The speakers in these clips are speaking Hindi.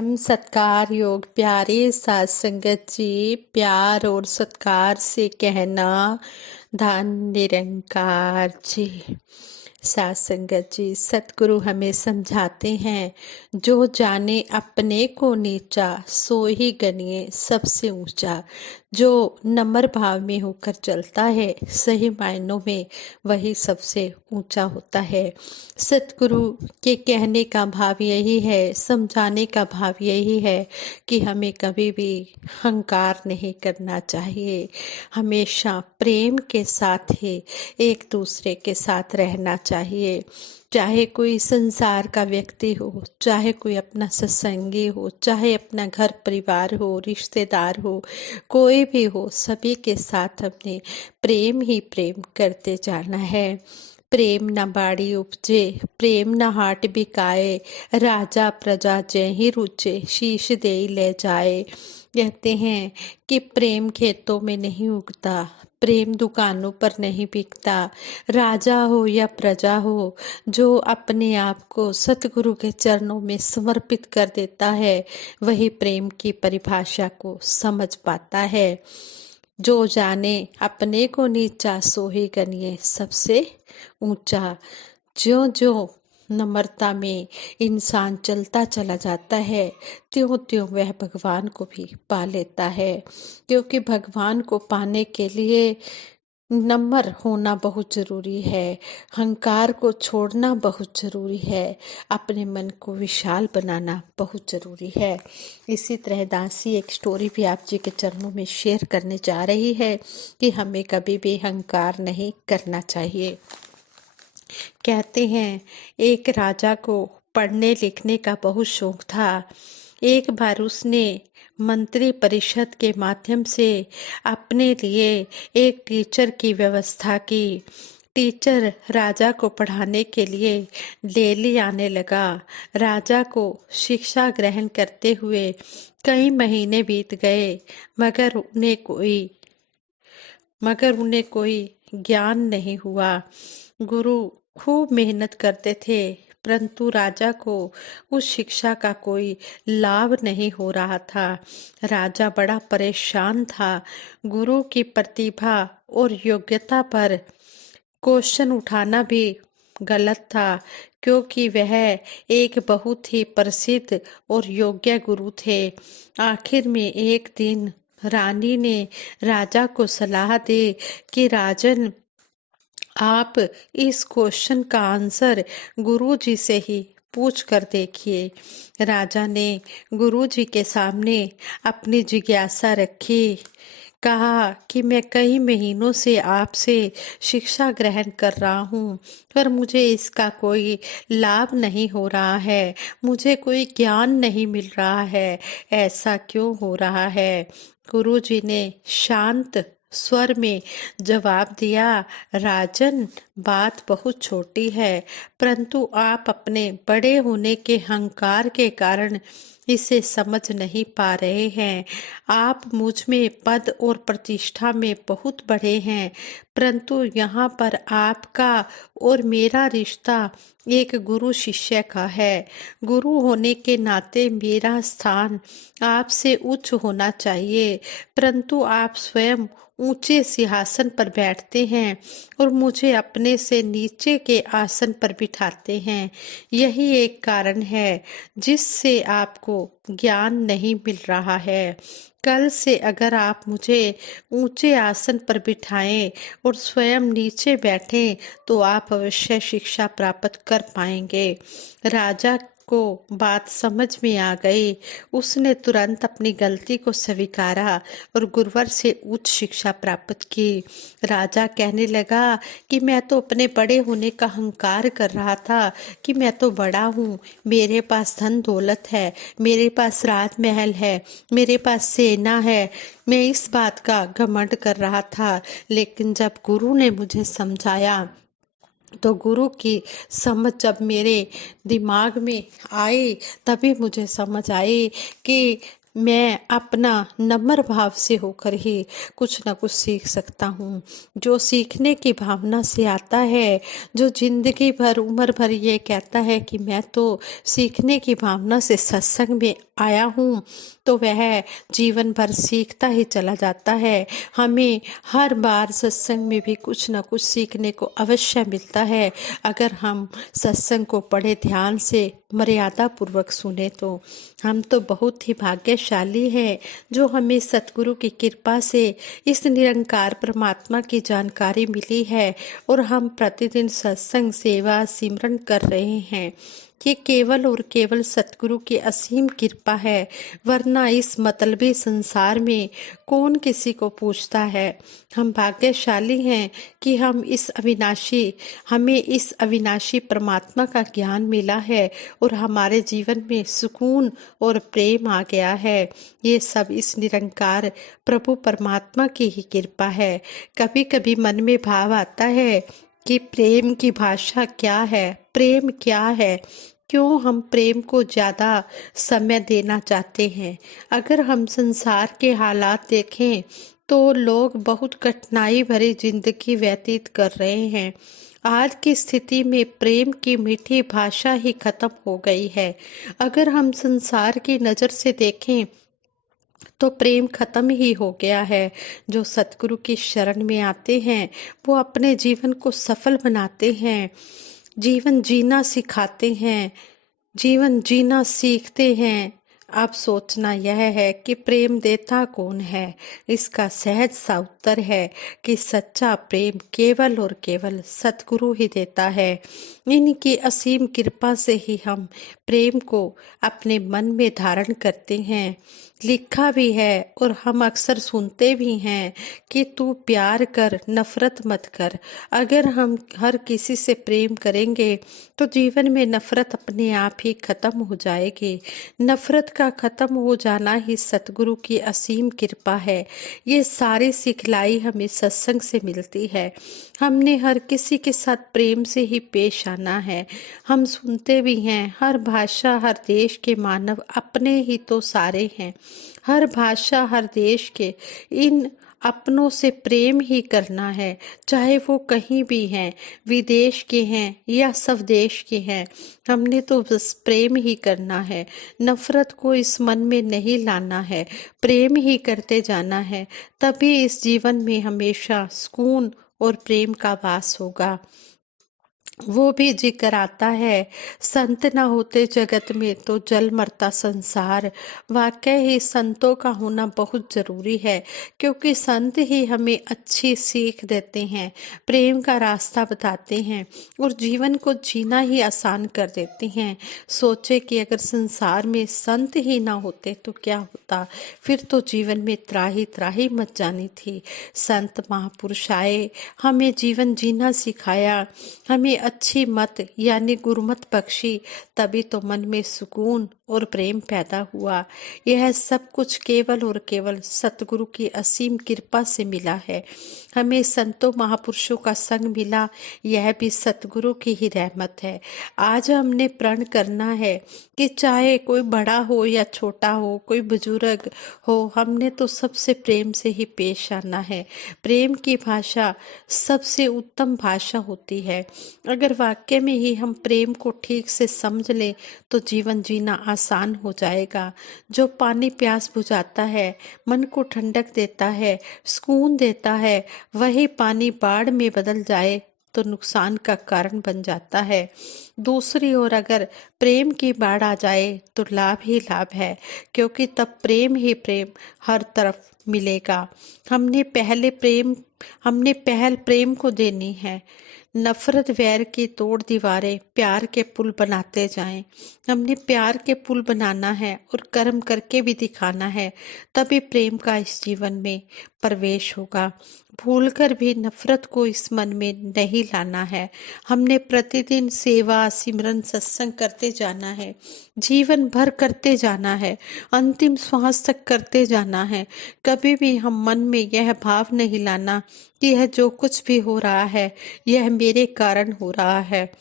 हम सत्कार योग प्यारे साथ संगत जी, प्यार और सत्कार से कहना धन निरंकार जी। साथ संगत जी, सतगुरु हमें समझाते हैं, जो जाने अपने को नीचा सो ही गनिए सबसे ऊंचा। जो नम्र भाव में होकर चलता है, सही मायनों में वही सबसे ऊंचा होता है। सतगुरु के कहने का भाव यही है, समझाने का भाव यही है कि हमें कभी भी अहंकार नहीं करना चाहिए। हमेशा प्रेम के साथ ही एक दूसरे के साथ रहना चाहिए। चाहे कोई संसार का व्यक्ति हो, चाहे कोई अपना सत्संगी हो, चाहे अपना घर परिवार हो, रिश्तेदार हो, कोई भी हो, सभी के साथ हमने प्रेम ही प्रेम करते जाना है। प्रेम न बाड़ी उपजे, प्रेम न हाट बिकाए, राजा प्रजा जय ही रुचे, शीश दे ले जाए। कहते हैं कि प्रेम खेतों में नहीं उगता, प्रेम दुकानों पर नहीं बिकता। राजा हो या प्रजा हो, जो अपने आप को सतगुरु के चरणों में समर्पित कर देता है, वही प्रेम की परिभाषा को समझ पाता है। जो जाने अपने को नीचा सो ही गनिए सबसे ऊंचा। ज्यों ज्यों नम्रता में इंसान चलता चला जाता है, त्यों त्यों वह भगवान को भी पा लेता है। क्योंकि भगवान को पाने के लिए नम्र होना बहुत जरूरी है, अहंकार को छोड़ना बहुत जरूरी है, अपने मन को विशाल बनाना बहुत जरूरी है। इसी तरह दासी एक स्टोरी भी आप जी के चरणों में शेयर करने जा रही है कि हमें कभी भी अहंकार नहीं करना चाहिए। कहते हैं, एक राजा को पढ़ने लिखने का बहुत शौक था। एक बार उसने मंत्री परिषद के माध्यम से अपने लिए एक टीचर की व्यवस्था की। टीचर राजा को पढ़ाने के लिए डेली आने लगा। राजा को शिक्षा ग्रहण करते हुए कई महीने बीत गए, मगर उन्हें कोई ज्ञान नहीं हुआ। गुरु खूब मेहनत करते थे, परंतु राजा को उस शिक्षा का कोई लाभ नहीं हो रहा था। राजा बड़ा परेशान था। गुरु की प्रतिभा और योग्यता पर क्वेश्चन उठाना भी गलत था, क्योंकि वह एक बहुत ही प्रसिद्ध और योग्य गुरु थे। आखिर में एक दिन रानी ने राजा को सलाह दी कि राजन, आप इस क्वेश्चन का आंसर गुरुजी से ही पूछ कर देखिए। राजा ने गुरुजी के सामने अपनी जिज्ञासा रखी। कहा कि मैं कई महीनों से आपसे शिक्षा ग्रहण कर रहा हूँ, पर मुझे इसका कोई लाभ नहीं हो रहा है, मुझे कोई ज्ञान नहीं मिल रहा है। ऐसा क्यों हो रहा है? गुरुजी ने शांत स्वर में जवाब दिया, राजन, बात बहुत छोटी है, परंतु आप अपने बड़े होने के अहंकार के कारण इसे समझ नहीं पा रहे हैं। आप मुझ में पद और प्रतिष्ठा में बहुत बड़े हैं, परंतु यहाँ पर आपका और मेरा रिश्ता एक गुरु शिष्य का है। गुरु होने के नाते मेरा स्थान आपसे उच्च होना चाहिए, परंतु आप स्वयं ऊंचे सिंहासन पर बैठते हैं और मुझे अपने से नीचे के आसन पर बिठाते हैं। यही एक कारण है जिससे आपको ज्ञान नहीं मिल रहा है। कल से अगर आप मुझे ऊंचे आसन पर बिठाएं और स्वयं नीचे बैठें, तो आप अवश्य शिक्षा प्राप्त कर पाएंगे। राजा को बात समझ में आ गई। उसने तुरंत अपनी गलती को स्वीकारा और गुरुवर से उच्च शिक्षा प्राप्त की। राजा कहने लगा कि मैं तो अपने बड़े होने का अहंकार कर रहा था कि मैं तो बड़ा हूँ, मेरे पास धन दौलत है, मेरे पास राजमहल है, मेरे पास सेना है। मैं इस बात का घमंड कर रहा था, लेकिन जब गुरु ने मुझे समझाया, तो गुरु की समझ जब मेरे दिमाग में आई, तभी मुझे समझ आई कि मैं अपना नम्र भाव से होकर ही कुछ न कुछ सीख सकता हूँ। जो सीखने की भावना से आता है, जो जिंदगी भर उम्र भर ये कहता है कि मैं तो सीखने की भावना से सत्संग में आया हूँ, तो वह जीवन भर सीखता ही चला जाता है। हमें हर बार सत्संग में भी कुछ न कुछ सीखने को अवश्य मिलता है, अगर हम सत्संग को बड़े ध्यान से मर्यादा पूर्वक सुने तो। हम तो बहुत ही भाग्यशाली हैं जो हमें सतगुरु की कृपा से इस निरंकार परमात्मा की जानकारी मिली है और हम प्रतिदिन सत्संग सेवा सिमरन कर रहे हैं। ये केवल और केवल सतगुरु की असीम कृपा है, वरना इस मतलबी संसार में कौन किसी को पूछता है। हम भाग्यशाली हैं कि हमें इस अविनाशी परमात्मा का ज्ञान मिला है और हमारे जीवन में सुकून और प्रेम आ गया है। ये सब इस निरंकार प्रभु परमात्मा की ही कृपा है। कभी कभी मन में भाव आता है कि प्रेम की भाषा क्या है, प्रेम क्या है, क्यों हम प्रेम को ज्यादा समय देना चाहते हैं। अगर हम संसार के हालात देखें तो लोग बहुत कठिनाई भरी जिंदगी व्यतीत कर रहे हैं। आज की स्थिति में प्रेम की मीठी भाषा ही खत्म हो गई है। अगर हम संसार की नजर से देखें तो प्रेम खत्म ही हो गया है। जो सतगुरु की शरण में आते हैं वो अपने जीवन को सफल बनाते हैं, जीवन जीना सिखाते हैं, जीवन जीना सीखते हैं। अब सोचना यह है कि प्रेम देता कौन है। इसका सहज सा उत्तर है कि सच्चा प्रेम केवल और केवल सतगुरु ही देता है। इनकी असीम कृपा से ही हम प्रेम को अपने मन में धारण करते हैं। लिखा भी है और हम अक्सर सुनते भी हैं कि तू प्यार कर, नफरत मत कर। अगर हम हर किसी से प्रेम करेंगे तो जीवन में नफरत अपने आप ही खत्म हो जाएगी। नफरत का खत्म हो जाना ही सतगुरु की असीम कृपा है। ये सारी सिखलाई हमें सत्संग से मिलती है। हमने हर किसी के साथ प्रेम से ही पेश आना है। हम सुनते भी हैं हर भाषा हर देश के मानव अपने ही तो सारे हैं। हर भाषा हर देश के इन अपनों से प्रेम ही करना है, चाहे वो कहीं भी हैं, विदेश के हैं या स्वदेश के हैं। हमने तो बस प्रेम ही करना है, नफरत को इस मन में नहीं लाना है, प्रेम ही करते जाना है। तभी इस जीवन में हमेशा सुकून और प्रेम का वास होगा। वो भी जिक्र आता है, संत न होते जगत में तो जल मरता संसार। वाकई ही संतों का होना बहुत जरूरी है, क्योंकि संत ही हमें अच्छी सीख देते हैं, प्रेम का रास्ता बताते हैं और जीवन को जीना ही आसान कर देते हैं। सोचे कि अगर संसार में संत ही ना होते तो क्या होता, फिर तो जीवन में त्राही त्राही मच जानी थी। संत महापुरुष आए, हमें जीवन जीना सिखाया, हमें अच्छी मत यानी गुरुमत बख्शी, तभी तो मन में सुकून और प्रेम पैदा हुआ। यह सब कुछ केवल और केवल सतगुरु की असीम कृपा से मिला है। हमें संतों महापुरुषों का संग मिला, यह भी सतगुरु की ही रहमत है। आज हमने प्रण करना है कि चाहे कोई बड़ा हो या छोटा हो, कोई बुजुर्ग हो, हमने तो सबसे प्रेम से ही पेश आना है। प्रेम की भाषा सबसे उत्तम भाषा होती है। अगर वाक्य में ही हम प्रेम को ठीक से समझ लें तो जीवन जीना आसान हो जाएगा। जो पानी प्यास बुझाता है, मन को ठंडक देता है, सुकून देता है, वही पानी बाढ़ में बदल जाए तो नुकसान का कारण बन जाता है। दूसरी ओर अगर प्रेम की बाढ़ आ जाए तो लाभ ही लाभ है, क्योंकि तब प्रेम ही प्रेम हर तरफ मिलेगा। हमने पहल प्रेम को देनी है। नफरत वैर की तोड़ दीवारें प्यार के पुल बनाते जाएं। हमने प्यार के पुल बनाना है और कर्म करके भी दिखाना है, तभी प्रेम का इस जीवन में प्रवेश होगा। भूलकर भी नफरत को इस मन में नहीं लाना है। हमने प्रतिदिन सेवा सिमरन सत्संग करते जाना है, जीवन भर करते जाना है, अंतिम श्वास तक करते जाना है। कभी भी हम मन में यह भाव नहीं लाना कि यह जो कुछ भी हो रहा है यह मेरे कारण हो रहा है।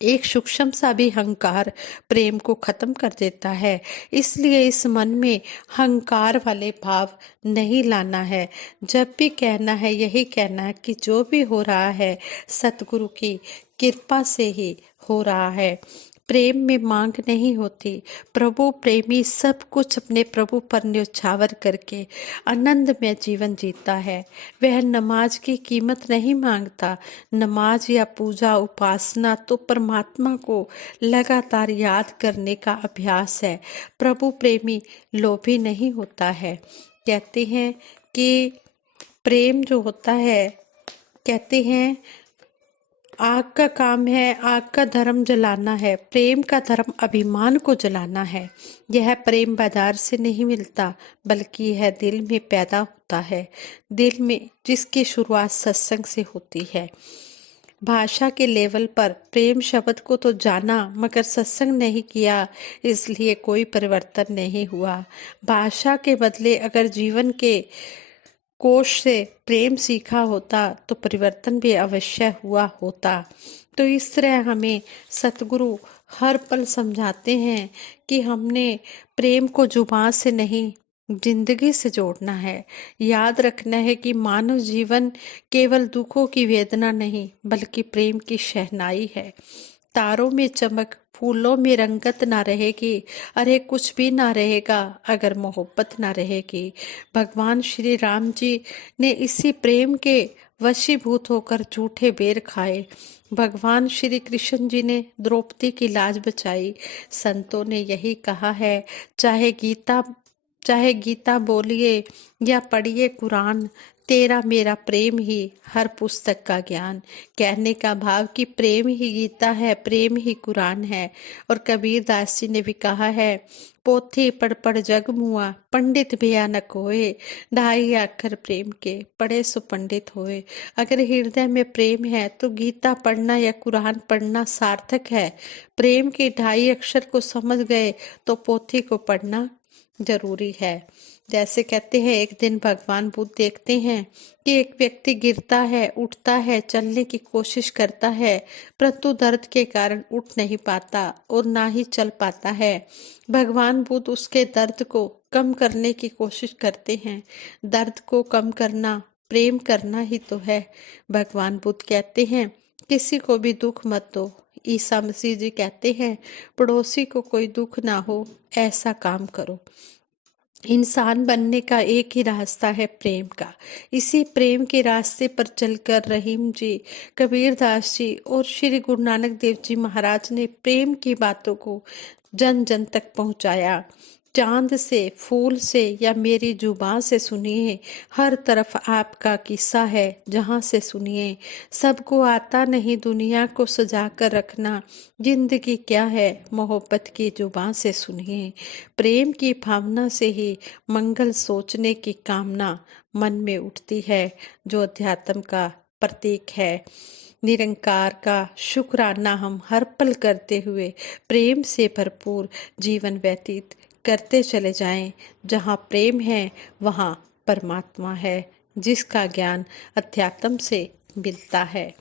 एक सूक्ष्म सा भी अहंकार प्रेम को खत्म कर देता है। इसलिए इस मन में अहंकार वाले भाव नहीं लाना है। जब भी कहना है यही कहना है कि जो भी हो रहा है सतगुरु की कृपा से ही हो रहा है। प्रेम में मांग नहीं होती। प्रभु प्रेमी सब कुछ अपने प्रभु पर न्यौछावर करके आनंद में जीवन जीता है। वह नमाज की कीमत नहीं मांगता। नमाज या पूजा उपासना तो परमात्मा को लगातार याद करने का अभ्यास है। प्रभु प्रेमी लोभी नहीं होता है। कहते हैं कि प्रेम जो होता है, कहते हैं आग का काम है, आग का धर्म जलाना है, प्रेम का धर्म अभिमान को जलाना है। यह प्रेम बाजार से नहीं मिलता, बल्कि यह दिल में पैदा होता है। दिल में, जिसकी शुरुआत सत्संग से होती है। भाषा के लेवल पर प्रेम शब्द को तो जाना मगर सत्संग नहीं किया, इसलिए कोई परिवर्तन नहीं हुआ। भाषा के बदले अगर जीवन के कोश से प्रेम सीखा होता तो परिवर्तन भी अवश्य हुआ होता। तो इस तरह हमें सतगुरु हर पल समझाते हैं कि हमने प्रेम को जुबान से नहीं, जिंदगी से जोड़ना है। याद रखना है कि मानव जीवन केवल दुखों की वेदना नहीं, बल्कि प्रेम की शहनाई है। तारों में चमक, फूलों में रंगत ना रहेगी, अरे कुछ भी ना रहेगा अगर मोहब्बत ना रहेगी। भगवान श्री राम जी ने इसी प्रेम के वशीभूत होकर झूठे बेर खाए। भगवान श्री कृष्ण जी ने द्रौपदी की लाज बचाई। संतों ने यही कहा है, चाहे गीता बोलिए या पढ़िए कुरान, तेरा मेरा प्रेम ही हर पुस्तक का ज्ञान। कहने का भाव कि प्रेम ही गीता है, प्रेम ही कुरान है। और कबीर दास जी ने भी कहा है, पोथी पढ़ पढ़ जग मुआ, पंडित भयानक होए, ढाई अक्षर प्रेम के पढ़े सो पंडित होए। अगर हृदय में प्रेम है तो गीता पढ़ना या कुरान पढ़ना सार्थक है। प्रेम के ढाई अक्षर को समझ गए तो पोथी को पढ़ना जरूरी है। जैसे कहते हैं, एक दिन भगवान बुद्ध देखते हैं कि एक व्यक्ति गिरता है, उठता है, चलने की कोशिश करता है, परंतु दर्द के कारण उठ नहीं पाता और ना ही चल पाता है। भगवान बुद्ध उसके दर्द को कम करने की कोशिश करते हैं। दर्द को कम करना प्रेम करना ही तो है। भगवान बुद्ध कहते हैं, किसी को भी दुख मत दो। ईसा मसीह जी कहते हैं, पड़ोसी को कोई दुख ना हो ऐसा काम करो। इंसान बनने का एक ही रास्ता है, प्रेम का। इसी प्रेम के रास्ते पर चलकर रहीम जी, कबीर दास जी और श्री गुरु नानक देव जी महाराज ने प्रेम की बातों को जन जन तक पहुंचाया। चांद से, फूल से या मेरी जुबान से सुनिए, हर तरफ आपका किस्सा है, जहां से सुनिए। सबको आता नहीं दुनिया को सजा कर रखना, जिंदगी क्या है मोहब्बत की जुबान से सुनिए। प्रेम की भावना से ही मंगल सोचने की कामना मन में उठती है, जो अध्यात्म का प्रतीक है। निरंकार का शुक्राना हम हर पल करते हुए प्रेम से भरपूर जीवन व्यतीत करते चले जाएं। जहाँ प्रेम है वहाँ परमात्मा है, जिसका ज्ञान अध्यात्म से मिलता है।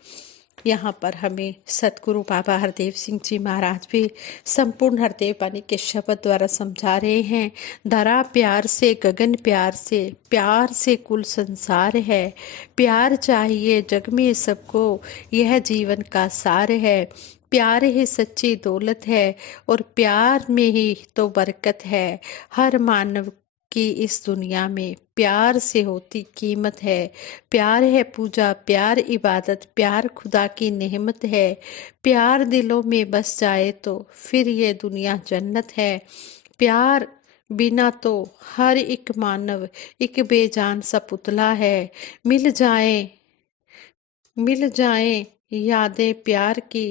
यहाँ पर हमें सतगुरु बाबा हरदेव सिंह जी महाराज भी संपूर्ण हरदेव वाणी के शब्द द्वारा समझा रहे हैं। धरा प्यार से, गगन प्यार से कुल संसार है। प्यार चाहिए जग में सबको, यह जीवन का सार है। प्यार ही सच्ची दौलत है और प्यार में ही तो बरकत है। हर मानव की इस दुनिया में प्यार से होती कीमत है। प्यार है पूजा, प्यार इबादत, प्यार खुदा की नेमत है। प्यार दिलों में बस जाए तो फिर ये दुनिया जन्नत है। प्यार बिना तो हर एक मानव एक बेजान सा पुतला है। मिल जाए मिल जाए यादें प्यार की,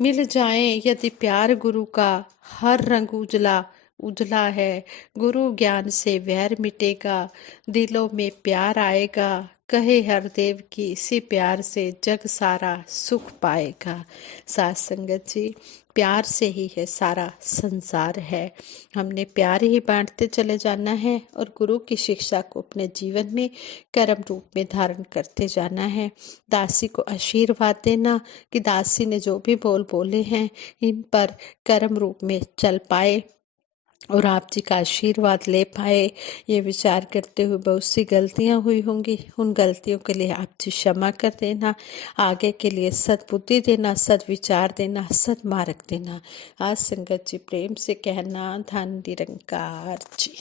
मिल जाए यदि प्यार गुरु का, हर रंग उजला उजला है। गुरु ज्ञान से वैर मिटेगा, दिलों में प्यार आएगा, कहे हर देव की, इसी प्यार से जग सारा सुख पाएगा। साथ संगत जी, प्यार से ही है सारा संसार है। हमने प्यार ही बांटते चले जाना है और गुरु की शिक्षा को अपने जीवन में कर्म रूप में धारण करते जाना है। दासी को आशीर्वाद देना कि दासी ने जो भी बोल बोले हैं इन पर कर्म रूप में चल पाए और आप जी का आशीर्वाद ले पाए। ये विचार करते हुए बहुत सी गलतियां हुई होंगी, उन गलतियों के लिए आप जी क्षमा कर देना, आगे के लिए सद्बुद्धि देना, सद्विचार देना, सद्मार्ग देना। आज संगत जी प्रेम से कहना, धन निरंकार जी।